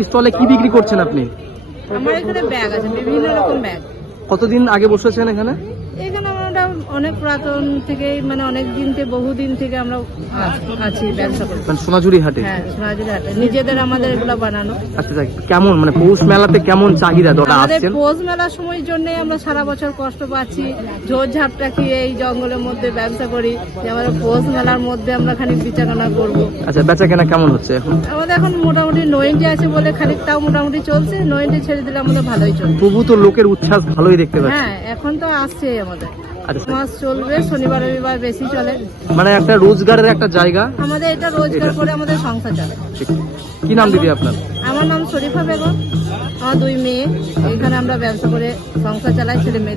স্টলে কি বিক্রি করছেন আপনি? আমার এখানে ব্যাগ আছে বিভিন্ন রকম ব্যাগ কতদিন আগে বসেছেন এখানে? অনেক পুরাতন থেকে মানে অনেক দিন থেকে বহুদিন থেকে আমরা আছি ব্যবসা করি মানে সোনাঝুরি হাটে? হ্যাঁ সোনাঝুরি হাটে। নিজেদের আমাদের এগুলো বানানো। আচ্ছা কেমন? মানে পৌষ মেলাতে কেমন চাহিদা? পোষ মেলার সময়ের জন্য আমরা সারা বছর কষ্ট পাচ্ছি। ঝোড় ঝাপটা খেয়ে এই জঙ্গলের মধ্যে ব্যবসা করি। যে আমাদের পোষ মেলার মধ্যে আমরা খানিক বিচারণা করব। আচ্ছা বেচা কেনা কেমন হচ্ছে এখন? আমাদের এখন মোটামুটি নয়েন্টি আছে বলে খানিকটাও মোটামুটি চলছে। নয়েন্টি ছেড়ে দিলে আমাদের ভালোই চলছে তবু তো লোকের উচ্ছ্বাস ভালোই দেখতে পাচ্ছি। হ্যাঁ এখন তো আসছে আমাদের। মাস চলবে শনিবার রবিবার বেশি চলে। মানে একটা রোজগারের একটা জায়গা? আমাদের এটা রোজগার করে আমাদের সংসার চলে। কি নাম দিদি আপনার? আমার নাম শরীফা বেগম। আমার দুই মেয়ে। এখানে আমরা ব্যবসা করে সংসার চালাই ছেলে মেয়ে